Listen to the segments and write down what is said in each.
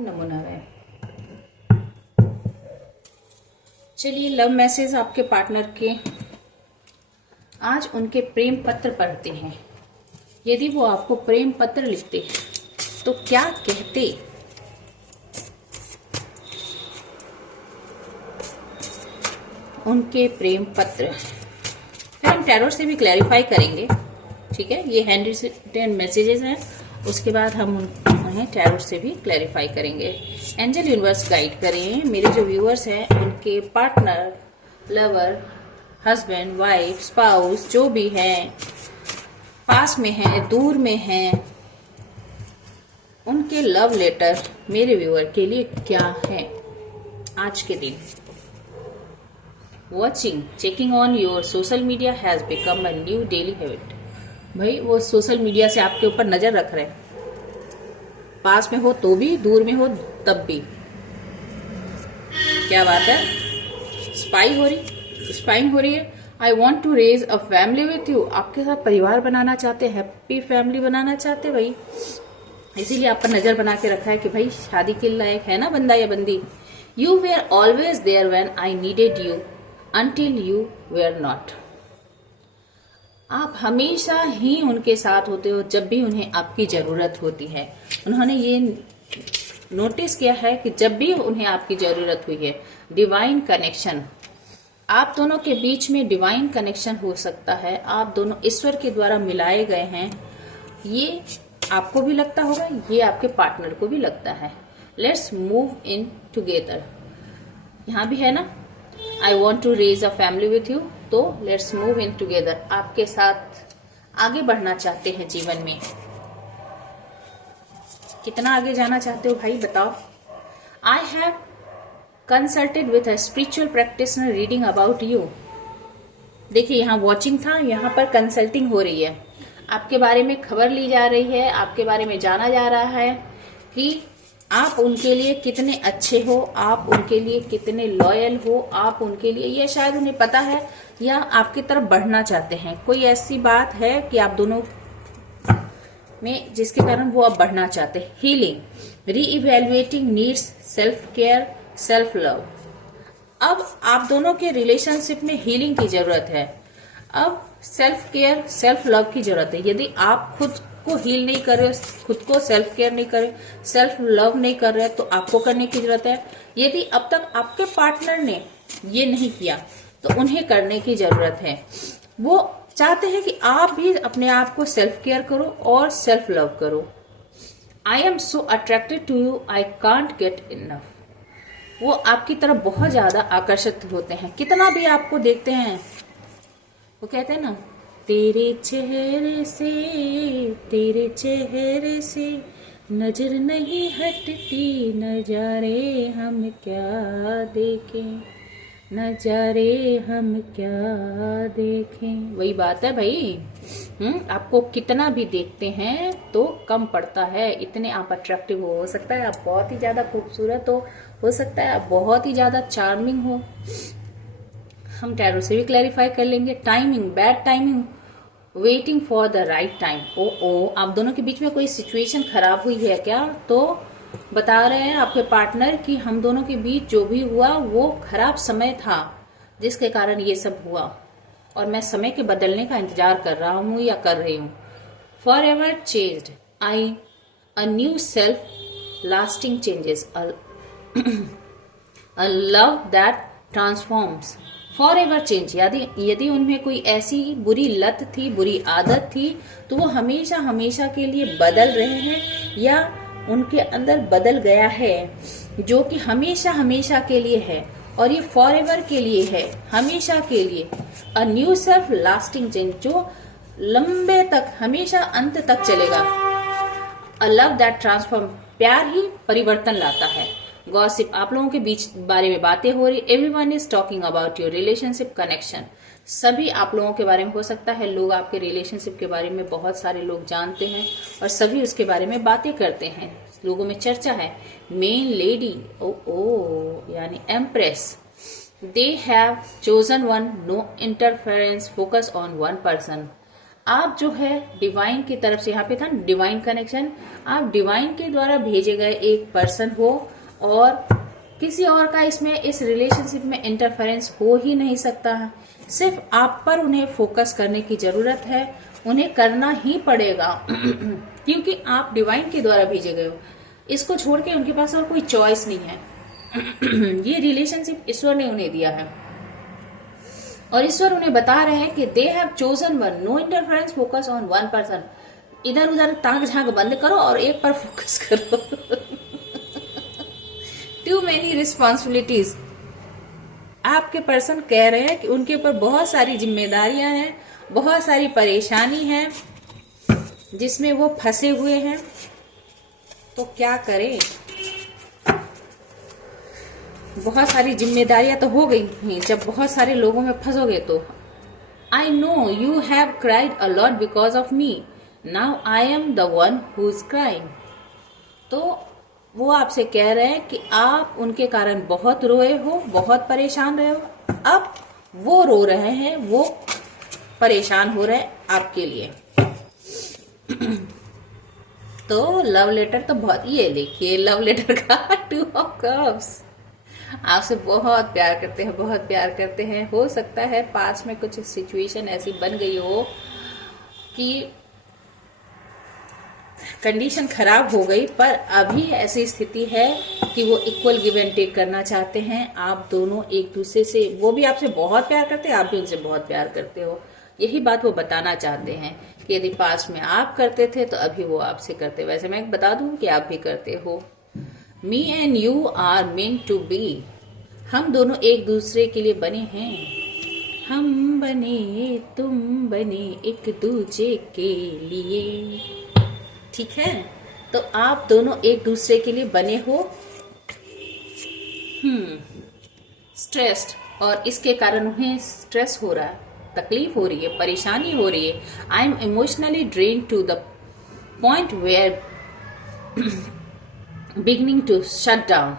नमूना है। चलिए लव मैसेज आपके पार्टनर के। आज उनके प्रेम पत्र पढ़ते हैं। यदि वो आपको प्रेम पत्र लिखते तो क्या कहते? उनके प्रेम पत्र फिर हम टैरो से भी क्लैरिफाई करेंगे। ठीक है, ये हैंड रिटन मैसेजेस हैं, उसके बाद हम उन्हें टैरो से भी क्लैरिफाई करेंगे। एंजल यूनिवर्स गाइड करें मेरे जो व्यूअर्स हैं, उनके partner, lover, husband, wife, spouse जो भी हैं, पास में हैं, दूर में हैं, उनके लव लेटर मेरे व्यूअर के लिए क्या है आज के दिन। Watching checking on your social media has become a new daily habit. भाई वो सोशल मीडिया से आपके ऊपर नजर रख रहे हैं, पास में हो तो भी, दूर में हो तब भी। क्या बात है, स्पाइंग हो रही है। I want to raise a family with you. आपके साथ परिवार बनाना चाहते, हैप्पी फैमिली बनाना चाहते भाई, इसीलिए आप पर नजर बना के रखा है कि भाई शादी के लायक है ना बंदा या बंदी। You were always there when I needed you until you were not। आप हमेशा ही उनके साथ होते हो जब भी उन्हें आपकी जरूरत होती है। उन्होंने ये नोटिस किया है कि जब भी उन्हें आपकी जरूरत हुई है, डिवाइन कनेक्शन, आप दोनों के बीच में डिवाइन कनेक्शन हो सकता है। आप दोनों ईश्वर के द्वारा मिलाए गए हैं, ये आपको भी लगता होगा, ये आपके पार्टनर को भी लगता है। लेट्स मूव इन टुगेदर, यहां भी है ना, I want to raise a family with you, तो लेट्स मूव इन टूगेदर। आपके साथ आगे बढ़ना चाहते हैं जीवन में। कितना आगे जाना चाहते हो भाई बताओ। I have consulted with a spiritual practitioner reading about you. देखिए यहाँ वॉचिंग था, यहाँ पर कंसल्टिंग हो रही है, आपके बारे में खबर ली जा रही है, आपके बारे में जाना जा रहा है कि आप उनके लिए कितने अच्छे हो, आप उनके लिए कितने लॉयल हो, आप उनके लिए, ये शायद उन्हें पता है या आपकी तरफ बढ़ना चाहते हैं। कोई ऐसी बात है कि आप दोनों में जिसके कारण वो अब बढ़ना चाहते हैं। हीलिंग, री evaluating needs, self care, self love. अब आप दोनों के रिलेशनशिप में हीलिंग की जरूरत है। अब सेल्फ केयर, सेल्फ लव की जरूरत है। यदि आप खुद को हील नहीं कर रहे, खुद को सेल्फ केयर नहीं कर रहे, सेल्फ लव नहीं कर रहे, तो आपको करने की जरूरत है। यदि अब तक आपके पार्टनर ने ये नहीं किया तो उन्हें करने की जरूरत है। वो चाहते हैं कि आप भी अपने आप को सेल्फ केयर करो और सेल्फ लव करो। I am so attracted to you, I can't get enough. वो आपकी तरफ बहुत ज्यादा आकर्षित होते हैं, कितना भी आपको देखते हैं। वो कहते हैं ना, तेरे चेहरे से नजर नहीं हटती, नजारे हम क्या देखें, नजारे हम क्या देखें। वही बात है भाई। आपको कितना भी देखते हैं तो कम पड़ता है। इतने आप अट्रैक्टिव हो सकता है आप बहुत ही ज्यादा खूबसूरत हो सकता है आप बहुत ही ज्यादा चार्मिंग हो। हम टैरो से भी क्लैरिफाई कर लेंगे। Timing, bad timing, waiting for the right time. ओ आप दोनों के बीच में कोई सिचुएशन खराब हुई है क्या? तो बता रहे हैं आपके पार्टनर कि हम दोनों के बीच जो भी हुआ वो खराब समय था जिसके कारण ये सब हुआ, और मैं समय के बदलने का इंतजार कर रहा हूं या कर रही हूं। For ever changed, I a new self lasting changes, a love that transforms. For ever change, यदि उनमें कोई ऐसी बुरी लत थी, बुरी आदत थी, तो वो हमेशा हमेशा के लिए बदल रहे हैं या उनके अंदर बदल गया है, जो कि हमेशा हमेशा के लिए है। और ये फॉर एवर के लिए है, हमेशा के लिए। A new self lasting change, जो लंबे तक, हमेशा अंत तक चलेगा। अ लव दैट ट्रांसफॉर्म, प्यार ही परिवर्तन लाता है। गॉसिप, आप लोगों के बीच बारे में बातें हो रही। Everyone is talking about your relationship connection, सभी आप लोगों के बारे में, हो सकता है लोग आपके रिलेशनशिप के बारे में बहुत सारे लोग जानते हैं और सभी उसके बारे में बातें करते हैं, लोगों में चर्चा है। मेन लेडी, ओ यानी empress, they have chosen one, no interference, focus on one person. आप जो है डिवाइन की तरफ से, यहाँ पे था डिवाइन कनेक्शन, आप डिवाइन के द्वारा भेजे गए एक पर्सन हो और किसी और का इसमें इस रिलेशनशिप में इंटरफेरेंस हो ही नहीं सकता है। सिर्फ आप पर उन्हें फोकस करने की जरूरत है, उन्हें करना ही पड़ेगा क्योंकि आप डिवाइन के द्वारा भेजे गए हो। इसको छोड़ के उनके पास और कोई चॉइस नहीं है। ये रिलेशनशिप ईश्वर ने उन्हें दिया है और ईश्वर उन्हें बता रहे हैं कि they have chosen one, no interference, focus on one person. इधर उधर ताक झांक बंद करो और एक पर फोकस करो। Too many responsibilities. आपके पर्सन कह रहे हैं कि उनके ऊपर बहुत सारी जिम्मेदारियां हैं, बहुत सारी परेशानी है जिसमें वो फंसे हुए हैं। तो क्या करें, बहुत सारी जिम्मेदारियां तो हो गई हैं, जब बहुत सारे लोगों में फंसोगे तो। I know you have cried a lot because of me, now I am the one who is crying. तो वो आपसे कह रहे हैं कि आप उनके कारण बहुत रोए हो, बहुत परेशान रहे हो, अब वो रो रहे हैं, वो परेशान हो रहे हैं आपके लिए। तो लव लेटर तो बहुत, ये देखिए लव लेटर का 2 ऑफ कप्स। आपसे बहुत प्यार करते हैं, बहुत प्यार करते हैं। हो सकता है पास में कुछ सिचुएशन ऐसी बन गई हो कि कंडीशन खराब हो गई, पर अभी ऐसी स्थिति है कि वो इक्वल गिव एंड टेक करना चाहते हैं। आप दोनों एक दूसरे से, वो भी आपसे बहुत प्यार करते हैं, आप भी उनसे बहुत प्यार करते हो। यही बात वो बताना चाहते हैं कि यदि पास में आप करते थे तो अभी वो आपसे करते। वैसे मैं बता दूं कि आप भी करते हो। Me and you are meant to be. हम दोनों एक दूसरे के लिए बने हैं। हम बने, तुम बने एक दूसरे के लिए। ठीक है, तो आप दोनों एक दूसरे के लिए बने हो। स्ट्रेस्ड, और इसके कारण उन्हें स्ट्रेस हो रहा है, तकलीफ हो रही है, परेशानी हो रही है। I am emotionally drain to the point where beginning to shut down.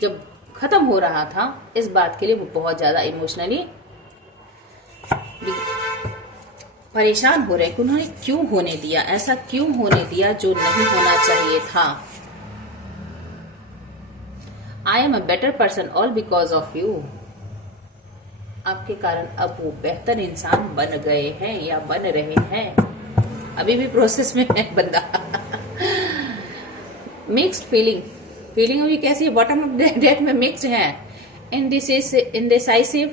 जब खत्म हो रहा था, इस बात के लिए वो बहुत ज्यादा इमोशनली परेशान हो रहे कि उन्होंने क्यों होने दिया, ऐसा क्यों होने दिया जो नहीं होना चाहिए था। I am a better person all because of you. आपके कारण अब वो बेहतर इंसान बन गए हैं या बन रहे हैं, अभी भी प्रोसेस में है बंदा। मिक्स्ड फीलिंग, फीलिंग अभी कैसी है, बॉटम ऑफ डेट में मिक्स्ड है। Indecisive,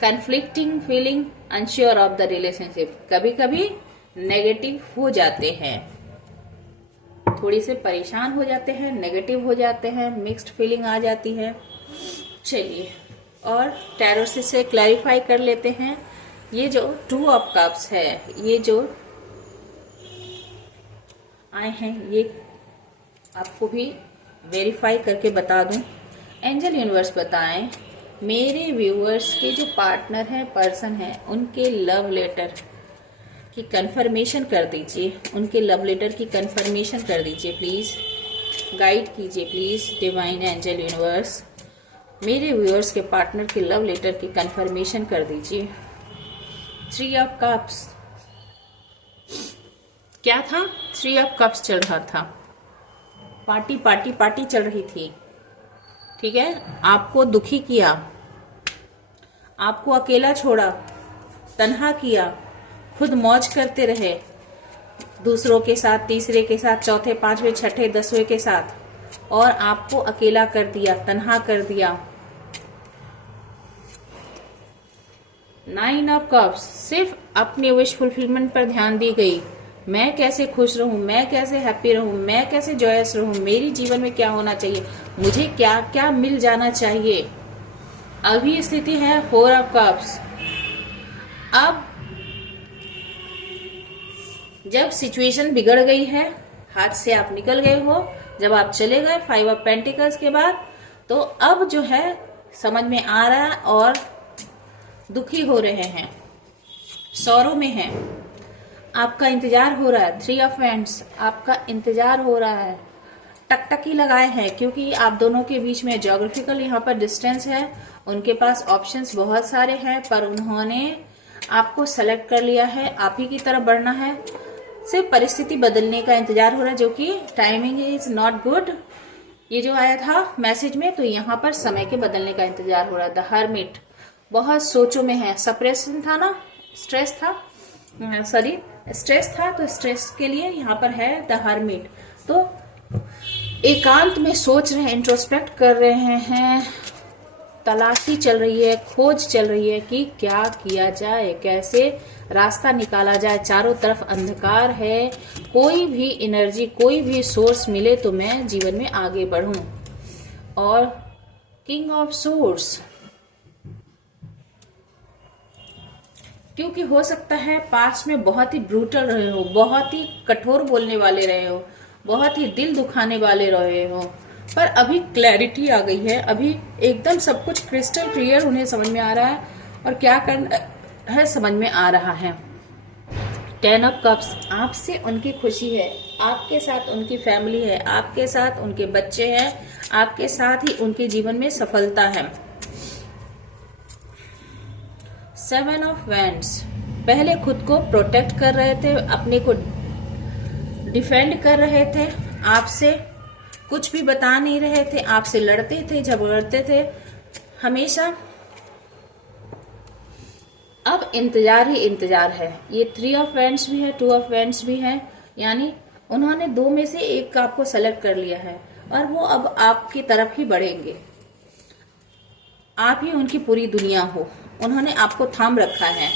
conflicting feeling, unsure of the relationship. कभी कभी नेगेटिव हो जाते हैं, थोड़ी से परेशान हो जाते हैं, नेगेटिव हो जाते हैं, मिक्स्ड फीलिंग आ जाती है। चलिए, और टैरो से क्लैरिफाई कर लेते हैं। ये जो 2 ऑफ कप्स है, ये जो आए हैं, ये आपको भी वेरीफाई करके बता दूं। एंजल यूनिवर्स बताएं मेरे व्यूअर्स के जो पार्टनर हैं, पर्सन हैं, उनके लव लेटर की कंफर्मेशन कर दीजिए। उनके लव लेटर की कंफर्मेशन कर दीजिए प्लीज, गाइड कीजिए प्लीज डिवाइन एंजल यूनिवर्स। मेरे व्यूअर्स के पार्टनर के लव लेटर की कंफर्मेशन कर दीजिए। 3 ऑफ कप्स क्या था? 3 ऑफ कप्स चल रहा था, पार्टी पार्टी पार्टी चल रही थी। ठीक है, आपको दुखी किया, आपको अकेला छोड़ा, तन्हा किया, खुद मौज करते रहे, दूसरों के साथ, तीसरे के साथ, चौथे, पांचवे, छठे, 10वें के साथ, और आपको अकेला कर दिया, तन्हा कर दिया। 9 ऑफ कप्स, सिर्फ अपनी विश फुलफिलमेंट पर ध्यान दी गई। मैं कैसे खुश रहूं, मैं कैसे हैप्पी रहूं, मैं कैसे जॉयस रहूं, मेरी जीवन में क्या होना चाहिए, मुझे क्या क्या मिल जाना चाहिए। अभी स्थिति है 4 ऑफ कप्स। अब जब सिचुएशन बिगड़ गई है, हाथ से आप निकल गए हो, जब आप चले गए 5 ऑफ पेंटिकल्स के बाद, तो अब जो है समझ में आ रहा है और दुखी हो रहे हैं, सौरों में हैं, आपका इंतजार हो रहा है। 3 ऑफ हैंड्स, आपका इंतजार हो रहा है, टकटकी लगाए हैं, क्योंकि आप दोनों के बीच में ज्योग्राफिकल यहाँ पर डिस्टेंस है। उनके पास ऑप्शंस बहुत सारे हैं, पर उन्होंने आपको सेलेक्ट कर लिया है, आप ही की तरफ बढ़ना है, सिर्फ परिस्थिति बदलने का इंतजार हो रहा है, जो कि टाइमिंग इज नॉट गुड, ये जो आया था मैसेज में, तो यहाँ पर समय के बदलने का इंतजार हो रहा है। द हर्मिट, बहुत सोचों में है, सप्रेशन था ना, स्ट्रेस था, सॉरी स्ट्रेस था, तो स्ट्रेस के लिए यहाँ पर है द हर्मिट। तो एकांत में सोच रहे हैं, इंट्रोस्पेक्ट कर रहे हैं, तलाशी चल रही है, खोज चल रही है कि क्या किया जाए, कैसे रास्ता निकाला जाए। चारों तरफ अंधकार है, कोई भी एनर्जी, कोई भी सोर्स मिले तो मैं जीवन में आगे बढ़ूं। और किंग ऑफ सोर्स, क्योंकि हो सकता है पास्ट में बहुत ही ब्रूटल रहे हो, बहुत ही कठोर बोलने वाले रहे हो, बहुत ही दिल दुखाने वाले रहे हो, पर अभी क्लैरिटी आ गई है, अभी एकदम सब कुछ क्रिस्टल क्लियर उन्हें समझ में आ रहा है और क्या करना है समझ में आ रहा है। 10 ऑफ कप्स, आपसे उनकी खुशी है, आपके साथ उनकी फैमिली है, आपके साथ उनके बच्चे हैं, आपके साथ ही उनके जीवन में सफलता है। 7 ऑफ वैंड्स, पहले खुद को प्रोटेक्ट कर रहे थे, अपने को डिफेंड कर रहे थे, आपसे कुछ भी बता नहीं रहे थे, आपसे लड़ते थे, झगड़ते थे हमेशा। अब इंतजार ही इंतजार है। ये 3 ऑफ वैंड्स भी है, 2 ऑफ वैंड्स भी है, यानी उन्होंने 2 में से एक का आपको सेलेक्ट कर लिया है और वो अब आपकी तरफ ही बढ़ेंगे। आप ही उनकी पूरी दुनिया हो, उन्होंने आपको थाम रखा है।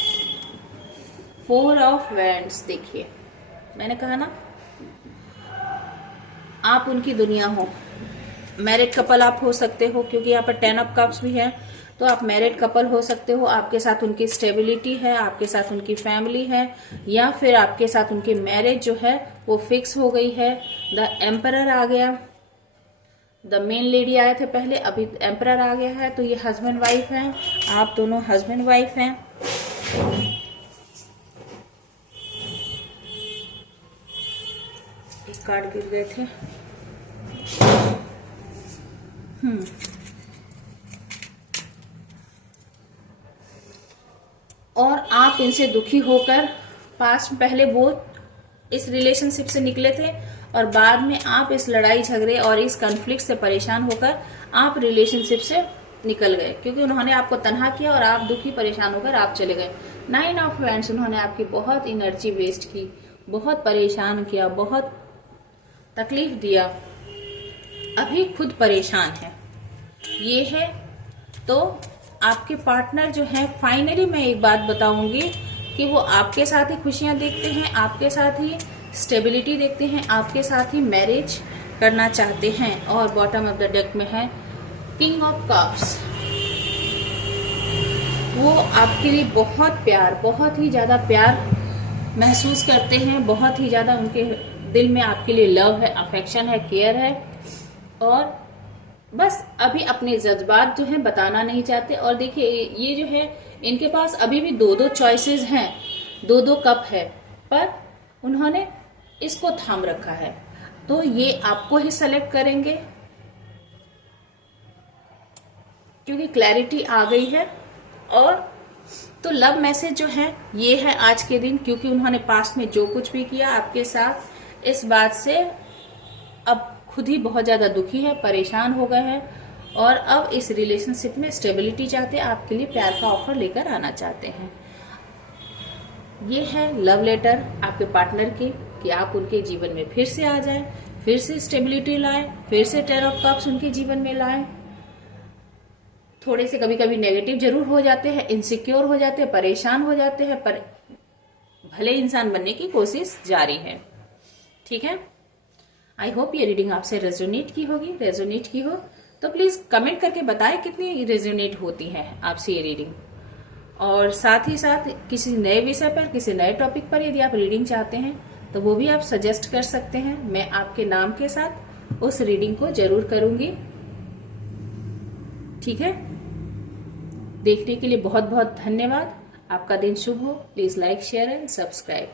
4 ऑफ वैंड्स, देखिए मैंने कहा ना, आप उनकी दुनिया हो। मैरिड कपल आप हो सकते हो, क्योंकि यहाँ पर 10 ऑफ कप्स भी है, तो आप मैरिड कपल हो सकते हो। आपके साथ उनकी स्टेबिलिटी है, आपके साथ उनकी फैमिली है, या फिर आपके साथ उनकी मैरिज जो है वो फिक्स हो गई है। द एम्परर आ गया, द मेन लेडी आए थे पहले, अभी एम्परर आ गया है, तो ये हस्बैंड वाइफ हैं, आप दोनों हस्बैंड वाइफ हैं। एक कार्ड गिर गए थे। और आप इनसे दुखी होकर, पास्ट में पहले वो इस रिलेशनशिप से निकले थे और बाद में आप इस लड़ाई झगड़े और इस कॉन्फ्लिक्ट से परेशान होकर आप रिलेशनशिप से निकल गए, क्योंकि उन्होंने आपको तन्हा किया और आप दुखी परेशान होकर आप चले गए। 9 ऑफ वैंड्स, उन्होंने आपकी बहुत एनर्जी वेस्ट की, बहुत परेशान किया, बहुत तकलीफ दिया, अभी खुद परेशान है, ये है। तो आपके पार्टनर जो है, फाइनली मैं एक बात बताऊंगी कि वो आपके साथ ही खुशियां देखते हैं, आपके साथ ही स्टेबिलिटी देखते हैं, आपके साथ ही मैरिज करना चाहते हैं। और बॉटम ऑफ द डेक में है किंग ऑफ कप्स, वो आपके लिए बहुत प्यार, बहुत ही ज्यादा प्यार महसूस करते हैं, बहुत ही ज्यादा उनके दिल में आपके लिए लव है, अफेक्शन है, केयर है, और बस अभी अपने जज्बात जो हैं बताना नहीं चाहते। और देखिए ये जो है, इनके पास अभी भी 2-2 चॉइसेस हैं, 2-2 कप है, पर उन्होंने इसको थाम रखा है, तो ये आपको ही सेलेक्ट करेंगे, क्योंकि क्लैरिटी आ गई है। और तो लव मैसेज जो है ये है आज के दिन, क्योंकि उन्होंने पास्ट में जो कुछ भी किया आपके साथ, इस बात से अब खुद ही बहुत ज्यादा दुखी है, परेशान हो गए हैं, और अब इस रिलेशनशिप में स्टेबिलिटी चाहते हैं, आपके लिए प्यार का ऑफर लेकर आना चाहते हैं। ये है लव लेटर आपके पार्टनर की, कि आप उनके जीवन में फिर से आ जाएं, फिर से स्टेबिलिटी लाएं, फिर से 10 ऑफ कप्स उनके जीवन में लाएं। थोड़े से कभी कभी नेगेटिव जरूर हो जाते हैं, इनसिक्योर हो जाते हैं, परेशान हो जाते हैं, पर भले इंसान बनने की कोशिश जारी है। ठीक है, आई होप ये रीडिंग आपसे रेजोनेट की होगी। रेजोनेट की हो तो प्लीज कमेंट करके बताएं कितनी रेजोनेट होती है आपसे ये रीडिंग। और साथ ही साथ किसी नए विषय पर, किसी नए टॉपिक पर यदि आप रीडिंग चाहते हैं तो वो भी आप सजेस्ट कर सकते हैं, मैं आपके नाम के साथ उस रीडिंग को जरूर करूंगी। ठीक है, देखने के लिए बहुत बहुत धन्यवाद। आपका दिन शुभ हो। Please like, share and subscribe.